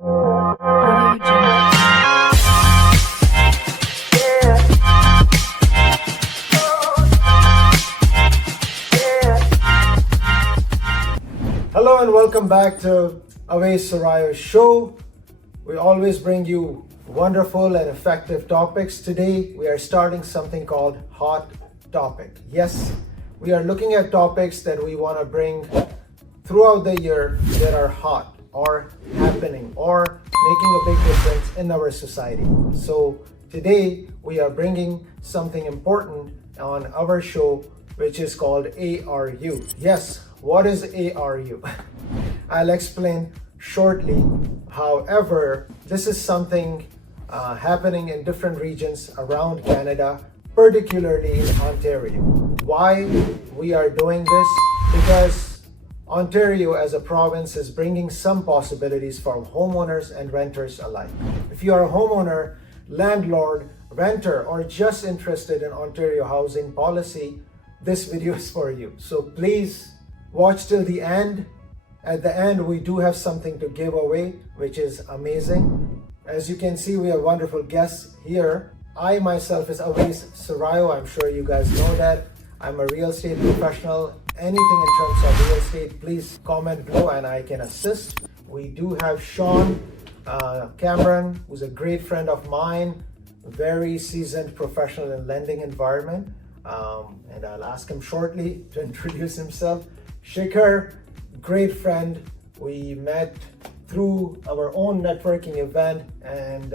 Hello and welcome back to Awais Surahyo Show. We always bring you wonderful and effective topics. Today we are starting something called Hot Topic. Yes, we are looking at topics that we want to bring throughout the year that are hot or happening or making a big difference in our society. So today we are bringing something important on our show, which is called ARU. Yes, what is ARU? I'll explain shortly. However, this is something happening in different regions around Canada, particularly in Ontario. Why we are doing this? Because Ontario as a province is bringing some possibilities for homeowners and renters alike. If you are a homeowner, landlord, renter, or just interested in Ontario housing policy, this video is for you. So please watch till the end. At the end, we do have something to give away, which is amazing. As you can see, we have wonderful guests here. I myself is Awais Surahyo. I'm sure you guys know that. I'm a real estate professional. Anything in terms of real estate, please comment below and I can assist. We do have Shawn Cameron, who's a great friend of mine, very seasoned professional in lending environment. And I'll ask him shortly to introduce himself. Shikhar, great friend. We met through our own networking event and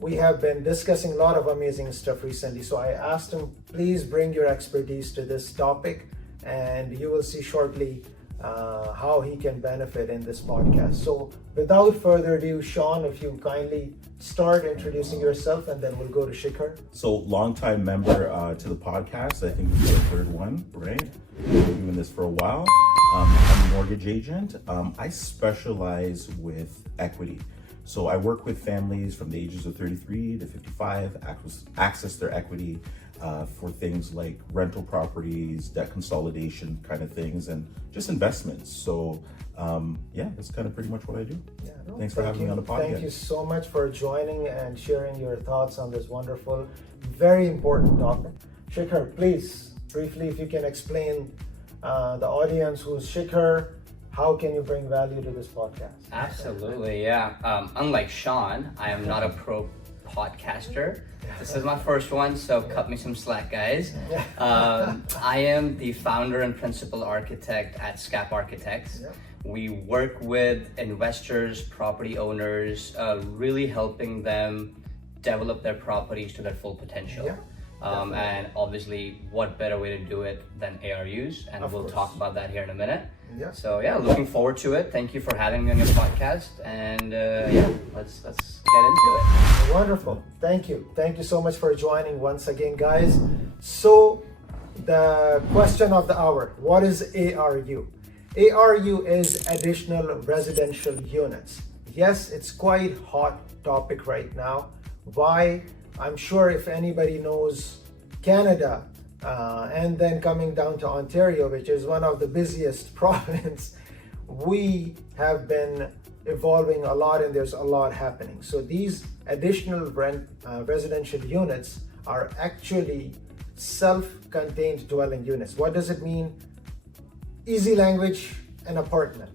we have been discussing a lot of amazing stuff recently. So I asked him, please bring your expertise to this topic and you will see shortly how he can benefit in this podcast. So without further ado, Shawn, if you kindly start introducing yourself and then we'll go to Shikhar. So longtime member to the podcast. I think this is the third one, right? Been doing this for a while. I'm a mortgage agent. I specialize with equity. So I work with families from the ages of 33 to 55, access their equity for things like rental properties, debt consolidation kind of things, and just investments. So yeah, that's kind of pretty much what I do. Yeah, no, Thanks for having me on the podcast. Thank you so much for joining and sharing your thoughts on this wonderful, very important topic. Shikhar, please, briefly, if you can explain the audience who's Shikhar, how can you bring value to this podcast? Absolutely, yeah. Unlike Shawn, I am not a pro podcaster. This is my first one, so cut me some slack, guys. I am the founder and principal architect at Skap Architects. We work with investors, property owners, really helping them develop their properties to their full potential. And obviously, what better way to do it than ARUs? And we'll talk about that here in a minute. So yeah, looking forward to it. Thank you for having me on your podcast. And yeah, let's get into it. Wonderful. Thank you. Thank you so much for joining once again, guys. So the question of the hour, what is ARU? ARU is additional residential units. Yes, it's quite hot topic right now. Why? I'm sure if anybody knows Canada, and then coming down to Ontario, which is one of the busiest province, we have been evolving a lot and there's a lot happening. So these additional residential units are actually self-contained dwelling units. What does it mean? Easy language, an apartment.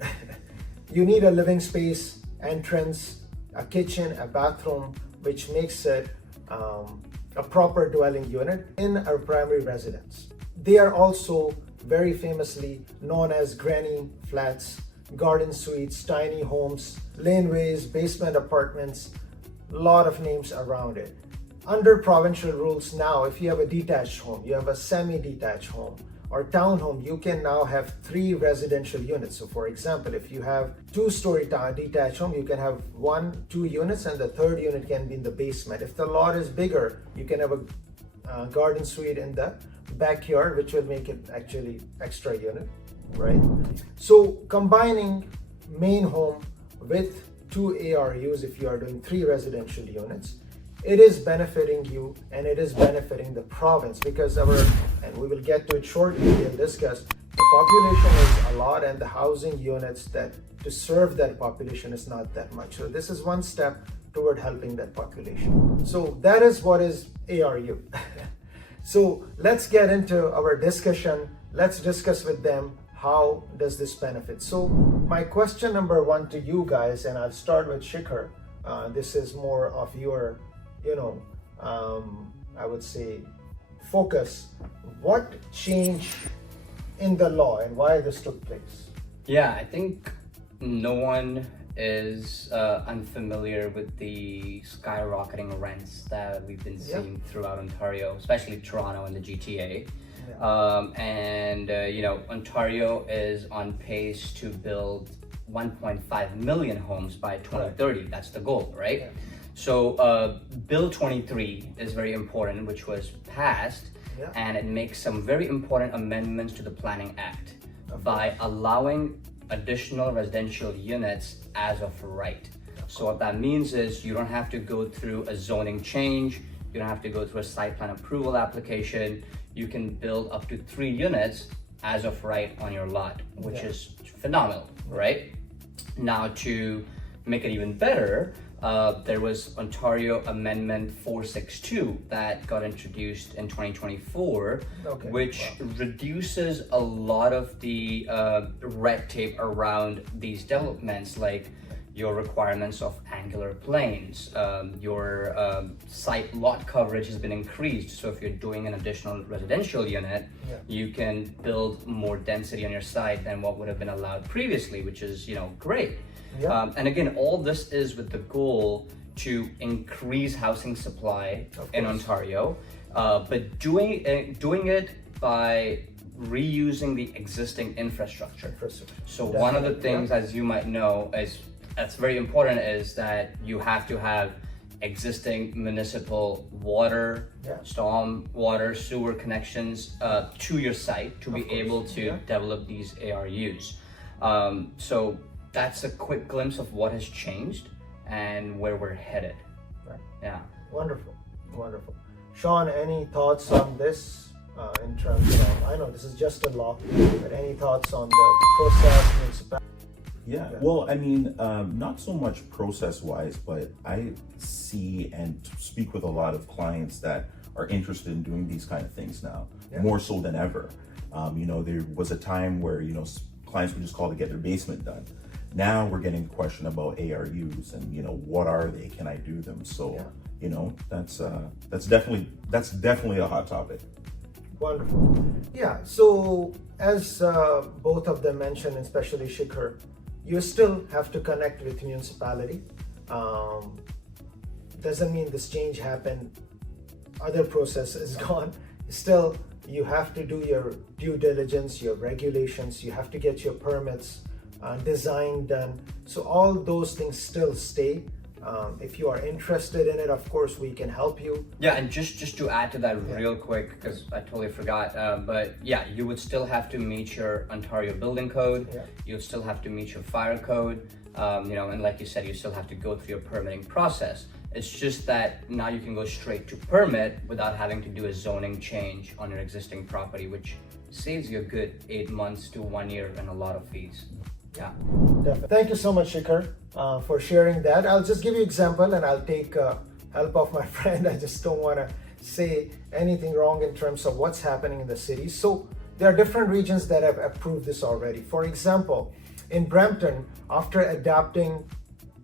You need a living space, entrance, a kitchen, a bathroom, which makes it a proper dwelling unit in our primary residence. They are also very famously known as granny flats, garden suites, tiny homes, laneways, basement apartments, a lot of names around it. Under provincial rules now, if you have a detached home, you have a semi-detached home, or townhome, you can now have 3 residential units. So for example, if you have 2-story detached home, you can have 2 units and the third unit can be in the basement. If the lot is bigger, you can have a garden suite in the backyard, which will make it actually extra unit, right? So combining main home with 2 ARUs, if you are doing 3 residential units, it is benefiting you and it is benefiting the province because and we will get to it shortly, we'll discuss, the population is a lot and the housing units that to serve that population is not that much. So this is one step toward helping that population. So that is what is ARU. So let's get into our discussion. Let's discuss with them how does this benefit. So my question number one to you guys, and I'll start with Shikhar. This is more of your, I would say, focus. What changed in the law and why this took place? Yeah, I think no one is unfamiliar with the skyrocketing rents that we've been seeing throughout Ontario, especially Toronto and the GTA. Ontario is on pace to build 1.5 million homes by 2030. Right. That's the goal, right? Yeah. So Bill 23 is very important, which was passed, and it makes some very important amendments to the Planning Act by allowing additional residential units as of right. So what that means is you don't have to go through a zoning change, you don't have to go through a site plan approval application. You can build up to 3 units as of right on your lot, which is phenomenal, right? Now, to make it even better, there was Ontario Amendment 462 that got introduced in 2024, which reduces a lot of the red tape around these developments, like your requirements of angular planes, your site lot coverage has been increased. So if you're doing an additional residential unit, you can build more density on your site than what would have been allowed previously, which is, great. And again, all this is with the goal to increase housing supply in Ontario, but doing it by reusing the existing infrastructure. So one of the things, as you might know, that's very important, is that you have to have existing municipal water, storm water, sewer connections to your site to be able to develop these ARUs. So that's a quick glimpse of what has changed and where we're headed. Right. Yeah. Wonderful. Shawn, any thoughts on this in terms of, I know this is just a law, but any thoughts on the process, municipality? Yeah, well, I mean, not so much process-wise, but I see and speak with a lot of clients that are interested in doing these kind of things now, more so than ever. There was a time where, clients would just call to get their basement done. Now we're getting the question about ARUs and, what are they? Can I do them? So, that's definitely a hot topic. Wonderful. Yeah, so as both of them mentioned, especially Shikhar, you still have to connect with municipality. Doesn't mean this change happened, other process is gone. Still, you have to do your due diligence, your regulations, you have to get your permits, design done. So all those things still stay. If you are interested in it, of course, we can help you. Yeah, and just to add to that real quick, because I totally forgot, but yeah, you would still have to meet your Ontario building code. You would still have to meet your fire code, and like you said, you still have to go through your permitting process. It's just that now you can go straight to permit without having to do a zoning change on your existing property, which saves you a good 8 months to 1 year and a lot of fees. Yeah. Definitely. Thank you so much, Shikhar, for sharing that. I'll just give you an example and I'll take help of my friend. I just don't want to say anything wrong in terms of what's happening in the city. So there are different regions that have approved this already. For example, in Brampton, after adopting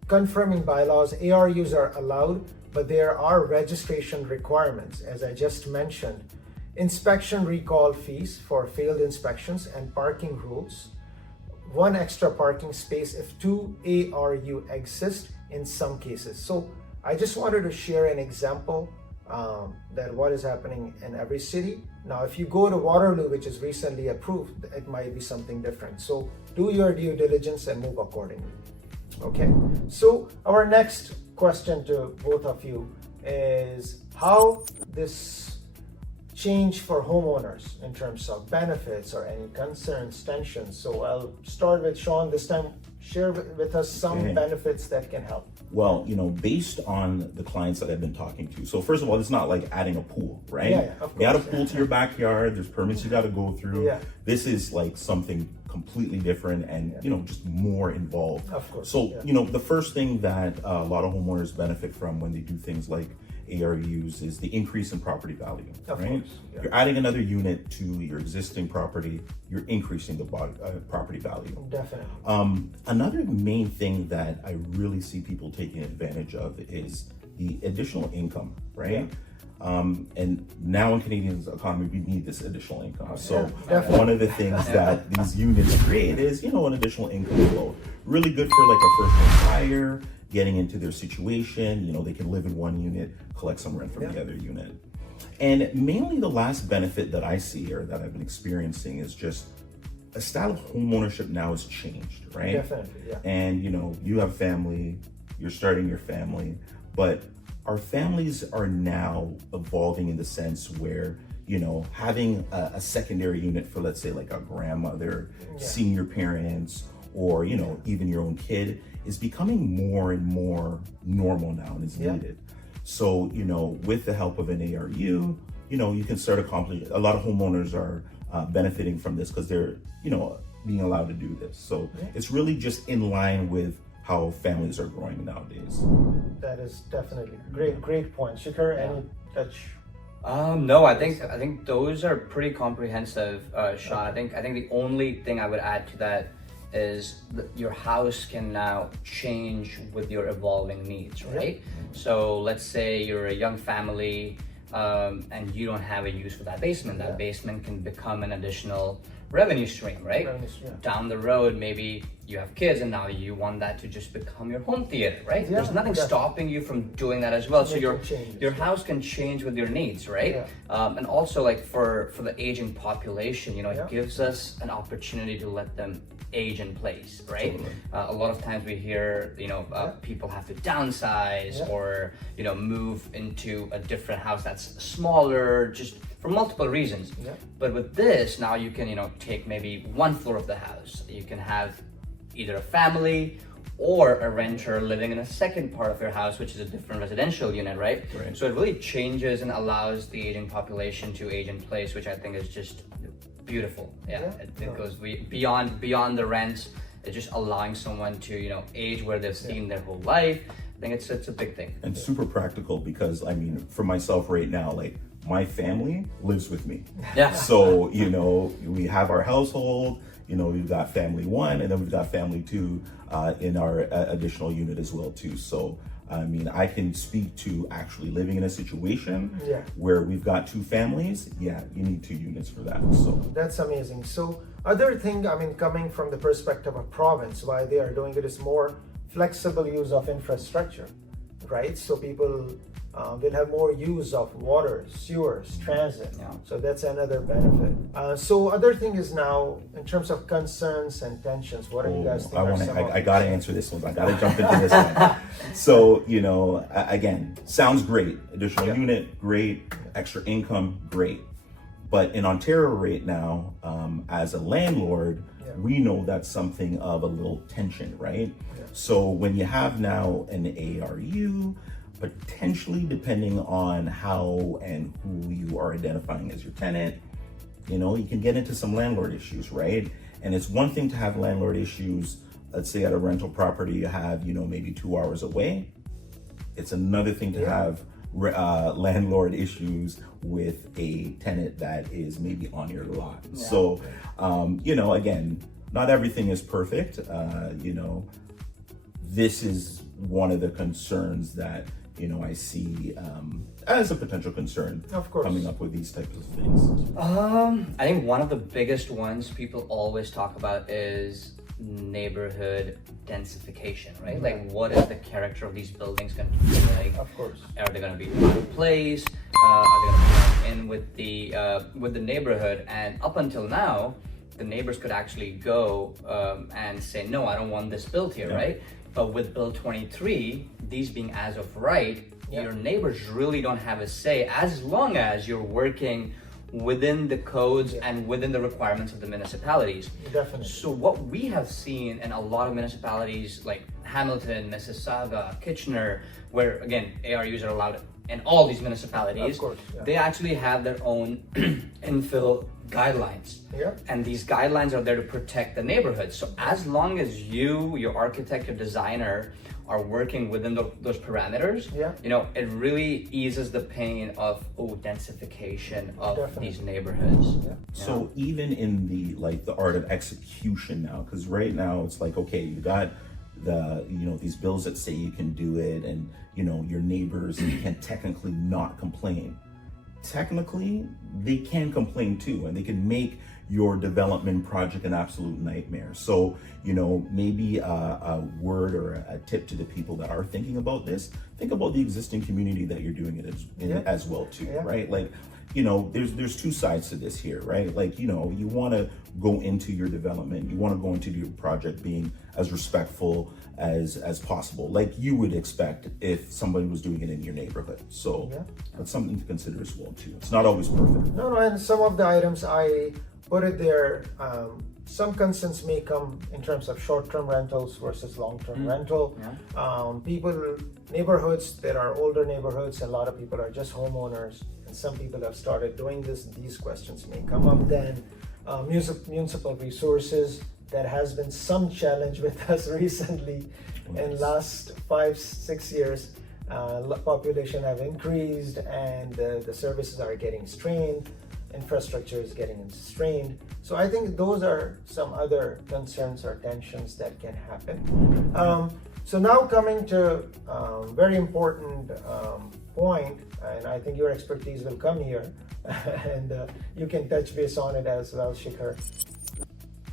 confirming bylaws, ARUs are allowed, but there are registration requirements, as I just mentioned. Inspection recall fees for failed inspections and parking rules. 1 extra parking space if 2 ARU exist in some cases. So I just wanted to share an example that what is happening in every city. Now, if you go to Waterloo, which is recently approved, it might be something different. So do your due diligence and move accordingly. Okay, so our next question to both of you is how this change for homeowners in terms of benefits or any concerns, tensions. So I'll start with Shawn this time. share with us some benefits that can help. Well, based on the clients that I've been talking to. So first of all, it's not like adding a pool, right? Yeah, of course. You add a pool to your backyard, there's permits you got to go through. Yeah. This is like something completely different and, just more involved. Of course. So, the first thing that a lot of homeowners benefit from when they do things like ARUs is the increase in property value, Of right? course, yeah. You're adding another unit to your existing property, you're increasing the property value. Definitely. Another main thing that I really see people taking advantage of is the additional income, right? And now in Canadian's economy, we need this additional income. So one of the things that these units create is, an additional income flow. Really good for like a first-time buyer, getting into their situation. They can live in one unit, collect some rent from the other unit. And mainly the last benefit that I see or that I've been experiencing is just a style of home ownership now has changed, right? Definitely, yeah. And you have family, you're starting your family, but our families are now evolving in the sense where, having a secondary unit for, let's say, like a grandmother, senior parents, or, even your own kid is becoming more and more normal now and is needed. So, with the help of an ARU, you can start accomplishing. A lot of homeowners are benefiting from this because they're, being allowed to do this. So it's really just in line with how families are growing nowadays. That is definitely great point. Shikhar, any touch? No, I think those are pretty comprehensive, Shawn. I think the only thing I would add to that is your house can now change with your evolving needs, right? So let's say you're a young family and you don't have a use for that basement. That basement can become an additional revenue stream, right? Down the road, maybe you have kids and now you want that to just become your home theater, right? There's nothing stopping you from doing that as well. So your house can change with your needs, right? And also like for the aging population, it gives us an opportunity to let them age in place, right? A lot of times we hear, people have to downsize or, move into a different house that's smaller, just for multiple reasons. But with this, now you can, take maybe one floor of the house. You can have either a family or a renter living in a second part of your house, which is a different residential unit, right? So it really changes and allows the aging population to age in place, which I think is just beautiful. It goes beyond the rent. It's just allowing someone to age where they've seen their whole life. I think it's a big thing and super practical because for myself right now, like my family lives with me. So we have our household. We've got family one and then we've got family two in our additional unit as well too. So I can speak to actually living in a situation where we've got two families. You need two units for that. So that's amazing. So other thing, coming from the perspective of province, why they are doing it is more flexible use of infrastructure, right? So people will have more use of water, sewers, transit. So that's another benefit. So other thing is now in terms of concerns and tensions, what do you guys think? I gotta answer this one. I gotta jump into this one. So again, sounds great. Additional unit, great. Extra income, great. But in Ontario right now, as a landlord, we know that's something of a little tension, right? So when you have now an ARU, potentially depending on how and who you are identifying as your tenant, you can get into some landlord issues, right? And it's one thing to have landlord issues, let's say at a rental property you have, maybe 2 hours away. It's another thing to have landlord issues with a tenant that is maybe on your lot. So, again, not everything is perfect. This is one of the concerns that I see as a potential concern coming up with these types of things. I think one of the biggest ones people always talk about is neighborhood densification, right? Like, what is the character of these buildings going to be like? Are they going to be out of place? Are they going to blend in with the neighborhood? And up until now, the neighbors could actually go and say, no, I don't want this built here, right? But with Bill 23, these being as of right, your neighbors really don't have a say as long as you're working within the codes and within the requirements of the municipalities. Definitely. So what we have seen in a lot of municipalities like Hamilton, Mississauga, Kitchener, where again ARUs are allowed in all these municipalities, Of course, they actually have their own infill guidelines. And these guidelines are there to protect the neighborhood. So as long as you, your architect, your designer are working within those parameters, you know, it really eases the pain of densification of these neighborhoods. So even in the the art of execution now, because right now it's like, okay, you got these bills that say you can do it, and your neighbors can technically not complain. Technically, they can complain too, and they can make your development project an absolute nightmare. So, maybe a word or a tip to the people that are thinking about this, think about the existing community that you're doing it as well too, right? There's two sides to this here, right? You want to go into your development, you want to go into your project being as respectful as possible, like you would expect if somebody was doing it in your neighborhood. So that's something to consider as well too. It's not always perfect. No, and some of the items I put it there, some concerns may come in terms of short-term rentals versus long-term rental. Neighborhoods, there are older neighborhoods, and a lot of people are just homeowners, and some people have started doing this. These questions may come up then. Municipal resources, there has been some challenge with us recently. In last 5-6 years, population have increased, and the services are getting strained, infrastructure is getting strained. So I think those are some other concerns or tensions that can happen. So now coming to very important point, and I think your expertise will come here, and you can touch base on it as well, Shikhar.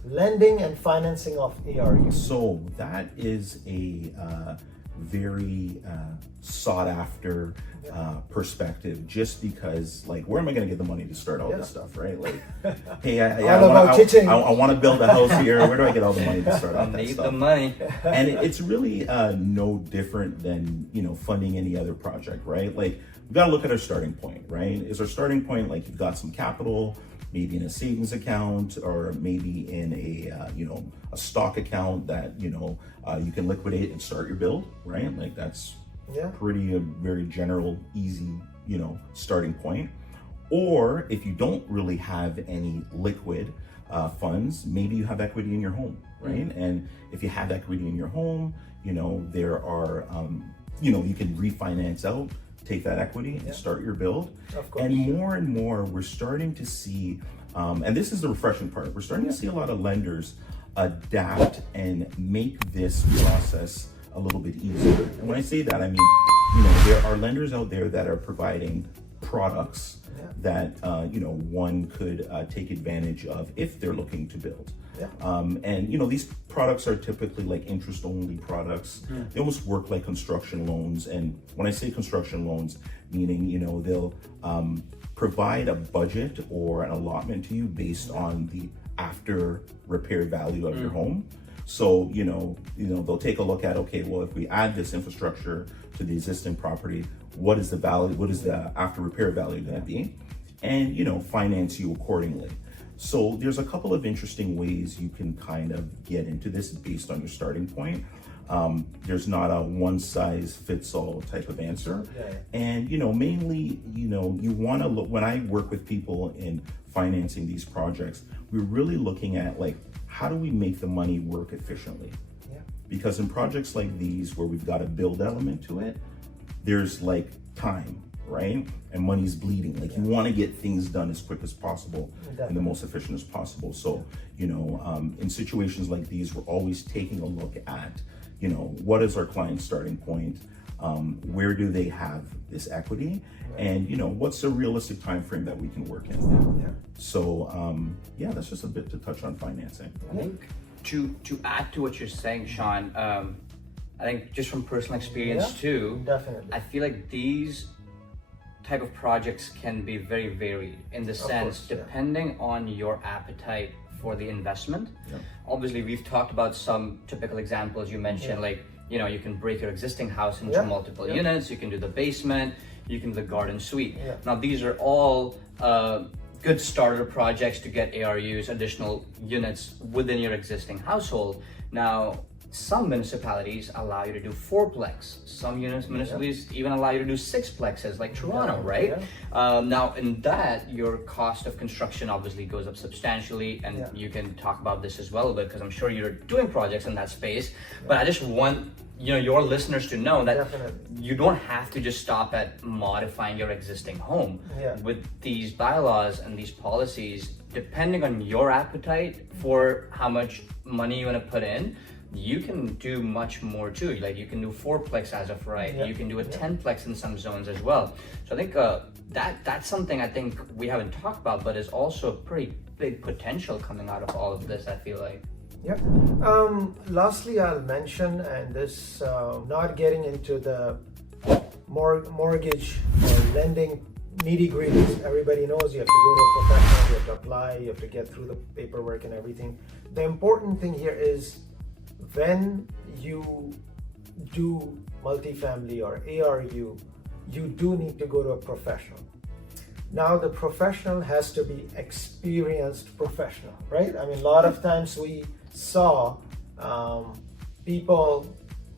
Lending and financing of ARU. So that is a very sought after perspective, just because where am I going to get the money to start all this stuff, right? Hey, I want to build a house here. Where do I get all the money to start all that stuff? The money. And it's really no different than funding any other project, right? We've got to look at our starting point, right? Is our starting point you've got some capital, maybe in a savings account, or maybe in a stock account that you can liquidate and start your build, right? That's pretty very general, easy starting point. Or if you don't really have any liquid funds, maybe you have equity in your home, right? And if you have equity in your home, there are you can refinance out, take that equity and start your build. Of course. And more we're starting to see, and this is the refreshing part, we're starting to see a lot of lenders adapt and make this process a little bit easier. And when I say that, I mean, there are lenders out there that are providing products that one could take advantage of if they're looking to build. And these products are typically interest-only products. They almost work like construction loans. And when I say construction loans, meaning they'll provide a budget or an allotment to you based on the after repair value of your home. So they'll take a look at, okay, well, if we add this infrastructure to the existing property, what is the value? What is the after repair value going to be? And finance you accordingly. So there's a couple of interesting ways you can kind of get into this based on your starting point. There's not a one size fits all type of answer. And mainly, you want to look, when I work with people in financing these projects, we're really looking at how do we make the money work efficiently? Because in projects like these where we've got a build element to it, there's time, right? And money's bleeding. You want to get things done as quick as possible and the most efficient as possible. So, in situations like these, we're always taking a look at, what is our client's starting point? Where do they have this equity? And, what's a realistic time frame that we can work in? So, that's just a bit to touch on financing. I think to add to what you're saying, Shawn, I think just from personal experience too, definitely. I feel like these type of projects can be very varied in the sense, depending on your appetite for the investment. Obviously, we've talked about some typical examples you mentioned, you can break your existing house into multiple units, you can do the basement, you can do the garden suite. Now, these are all good starter projects to get ARUs, additional units within your existing household. Now, some municipalities allow you to do 4-plex. Some municipalities even allow you to do 6-plexes, like Toronto, right? Now, in that, your cost of construction obviously goes up substantially, and you can talk about this as well a bit, because I'm sure you're doing projects in that space. But I just want your listeners to know that you don't have to just stop at modifying your existing home. With these bylaws and these policies, depending on your appetite for how much money you want to put in, you can do much more too. Like you can do 4-plex as of right. You can do a 10-plex in some zones as well. So I think that's something I think we haven't talked about, but is also a pretty big potential coming out of all of this, I feel like. Lastly, I'll mention, and this not getting into the mortgage or lending nitty-gritties. Everybody knows you have to go to a professional, you have to apply, you have to get through the paperwork and everything. The important thing here is when you do multifamily or ARU, you do need to go to a professional. Now the professional has to be experienced professional, right? I mean, a lot of times we saw people,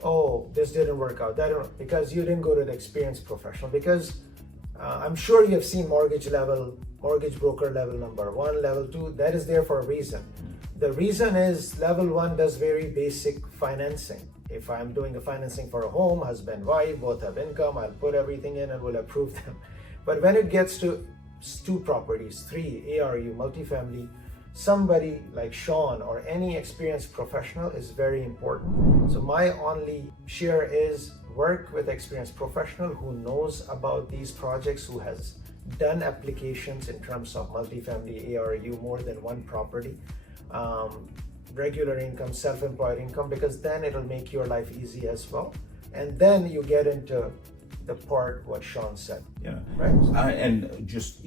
oh, this didn't work out, because you didn't go to the experienced professional. Because I'm sure you have seen mortgage broker level number 1, level 2, that is there for a reason. The reason is level 1 does very basic financing. If I'm doing the financing for a home, husband, wife, both have income, I'll put everything in and will approve them. But when it gets to 2 properties, 3, ARU, multifamily, somebody like Shawn or any experienced professional is very important. So my only share is work with experienced professional who knows about these projects, who has done applications in terms of multifamily ARU, more than 1 property, regular income, self-employed income, because then it'll make your life easy as well. And then you get into the part what Shawn said. Right. And just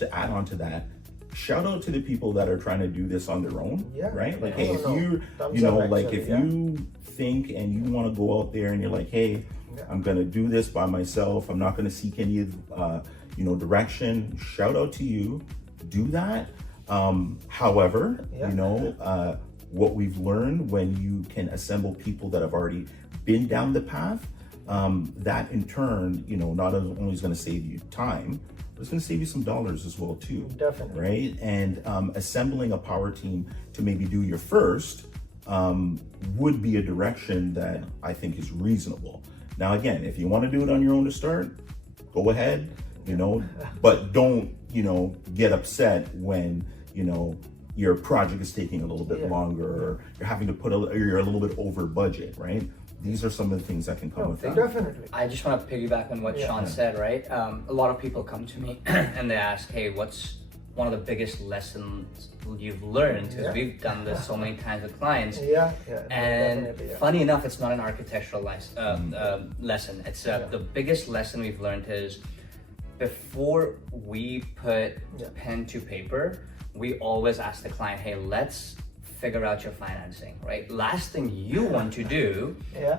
to add on to that, shout out to the people that are trying to do this on their own. Right. Like, hey, if you you think and you want to go out there and you're like, hey, I'm gonna do this by myself, I'm not gonna seek any direction, shout out to you, do that. However, what we've learned, when you can assemble people that have already been down the path, that in turn, not only is going to save you time, but it's going to save you some dollars as well too. Definitely. Right? And assembling a power team to maybe do your first would be a direction that I think is reasonable. Now, again, if you want to do it on your own to start, go ahead, but don't, get upset when, your project is taking a little bit longer, or you're having to you're a little bit over budget, right? These are some of the things that can come with that. Definitely. I just want to piggyback on what Shawn said, right? A lot of people come to me and they ask, hey, what's one of the biggest lessons you've learned? Because we've done this so many times with clients. And funny enough, it's not an architectural lesson. It's the biggest lesson we've learned is, before we put pen to paper, we always ask the client, hey, let's figure out your financing, right? Last thing you want to do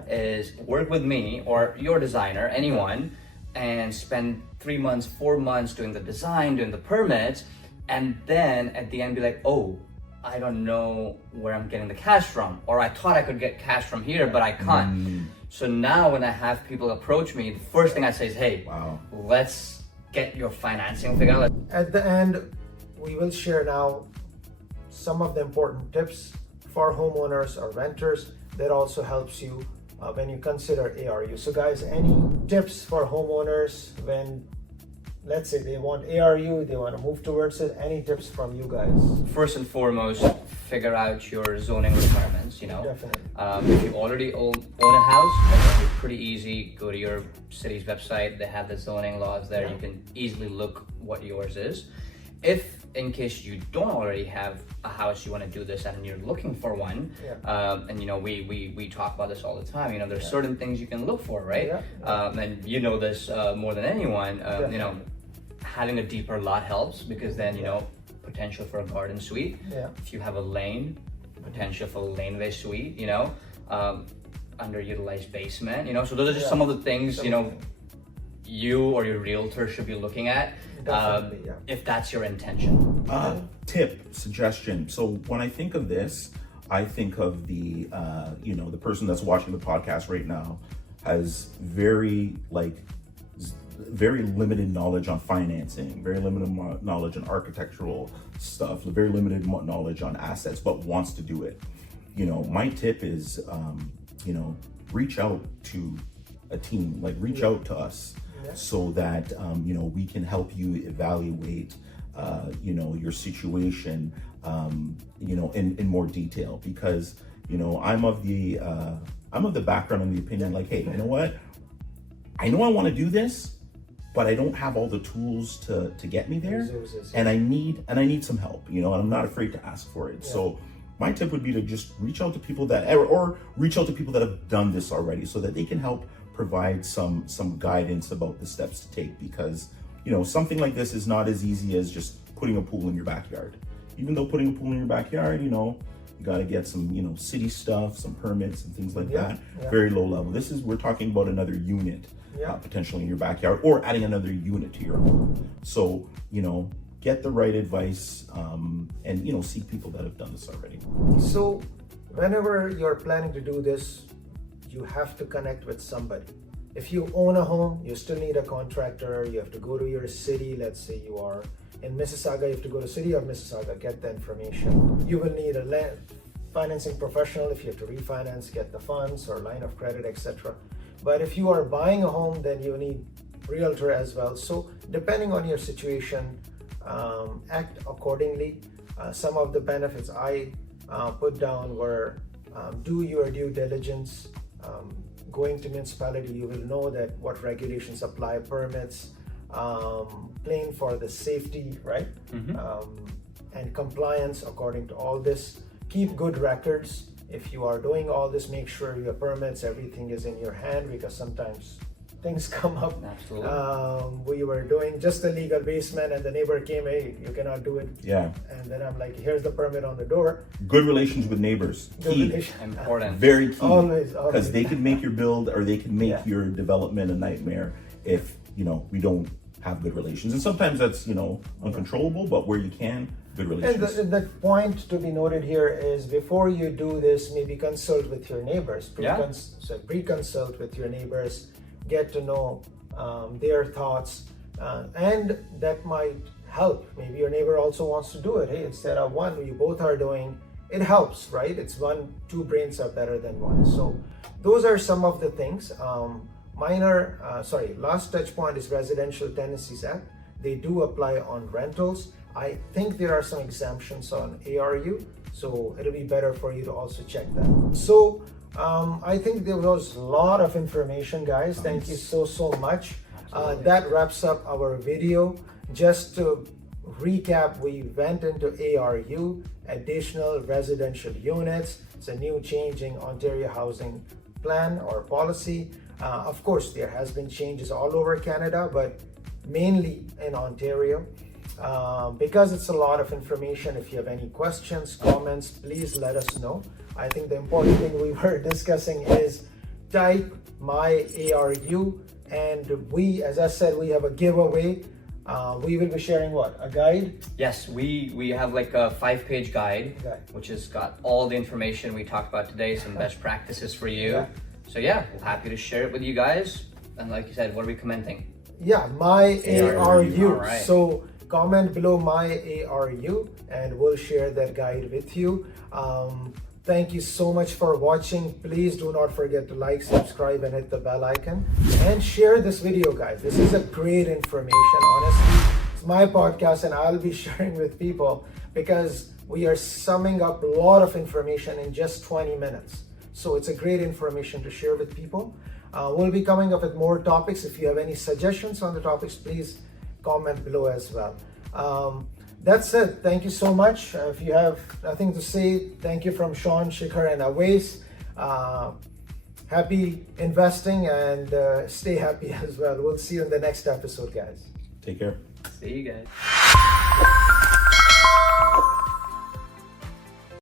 is work with me or your designer, anyone, and spend 3 months, 4 months doing the design, doing the permits, and then at the end be like, oh, I don't know where I'm getting the cash from, or I thought I could get cash from here, but I can't. So now when I have people approach me, the first thing I say is, hey, let's get your financing figured out. At the end, we will share now some of the important tips for homeowners or renters that also helps you when you consider ARU. So guys, any tips for homeowners when, let's say, they want ARU, they want to move towards it? Any tips from you guys? First and foremost, figure out your zoning requirements. Definitely. If you already own a house, that's pretty easy. Go to your city's website, they have the zoning laws there. You can easily look what yours is. If in case you don't already have a house, you want to do this and you're looking for one, and we talk about this all the time, there's certain things you can look for, right? And this more than anyone, having a deeper lot helps, because then potential for a garden suite. If you have a lane, potential for a laneway suite, underutilized basement, so those are just some of the things, you or your realtor should be looking at, Definitely, yeah. if that's your intention. Tip, suggestion. So when I think of this, I think of the the person that's watching the podcast right now has very limited knowledge on financing, very limited knowledge on architectural stuff, very limited knowledge on assets, but wants to do it. My tip is, reach out to a team, reach out to us, so that, we can help you evaluate, your situation, in more detail, because, I'm of the background and the opinion, hey, you know what? I know I want to do this, but I don't have all the tools to get me there, and I need some help, and I'm not afraid to ask for it. So my tip would be to just reach out to people that, or reach out to people that have done this already, so that they can help provide some guidance about the steps to take, because something like this is not as easy as just putting a pool in your backyard. Even though putting a pool in your backyard, you got to get some city stuff, some permits and things like that. Very low level. We're talking about another unit potentially in your backyard, or adding another unit to your home. So get the right advice, and seek people that have done this already. So whenever you're planning to do this, you have to connect with somebody. If you own a home, you still need a contractor. You have to go to your city. Let's say you are in Mississauga, you have to go to city of Mississauga, get the information. You will need a financing professional if you have to refinance, get the funds or line of credit, etc. But if you are buying a home, then you need realtor as well. So depending on your situation, act accordingly. Some of the benefits I put down were do your due diligence. Going to municipality, you will know that what regulations apply, permits, playing for the safety, right? And compliance according to all this. Keep good records. If you are doing all this, make sure your permits, everything is in your hand, because sometimes things come up. Absolutely. We were doing just a legal basement and the neighbor came, hey, you cannot do it. Yeah. And then I'm like, here's the permit on the door. Good relations with neighbors. Key. Important. Very key. Always. Because they can make your build, or they can make your development a nightmare if, we don't have good relations. And sometimes that's, uncontrollable, but where you can, good relations. And the point to be noted here is, before you do this, maybe consult with your neighbors. Pre-consult with your neighbors, get to know their thoughts, and that might help. Maybe your neighbor also wants to do it. Hey, instead of one, you both are doing, it helps, right? It's two brains are better than one. So those are some of the things. Last touch point is Residential Tenancies Act. They do apply on rentals. I think there are some exemptions on ARU, so it'll be better for you to also check that. So I think there was a lot of information, guys. Thank you so much. That wraps up our video. Just to recap, we went into ARU, additional residential units. It's a new change in Ontario housing plan or policy. Of course, there has been changes all over Canada, but mainly in Ontario. Because it's a lot of information, if you have any questions, comments, please let us know. I think the important thing we were discussing is type my ARU, and we, as I said, we have a giveaway. We will be sharing a guide? Yes, we have a 5-page guide, which has got all the information we talked about today, some best practices for you. So we're happy to share it with you guys. And like you said, what are we commenting? My ARU. All right. So comment below my ARU and we'll share that guide with you. Thank you so much for watching. Please do not forget to like, subscribe, and hit the bell icon. And share this video, guys. This is a great information, honestly. It's my podcast and I'll be sharing with people because we are summing up a lot of information in just 20 minutes. So it's a great information to share with people. We'll be coming up with more topics. If you have any suggestions on the topics, please comment below as well. That's it. Thank you so much. If you have nothing to say, thank you from Shawn, Shikhar, and Awais. Happy investing and stay happy as well. We'll see you in the next episode, guys. Take care. See you guys.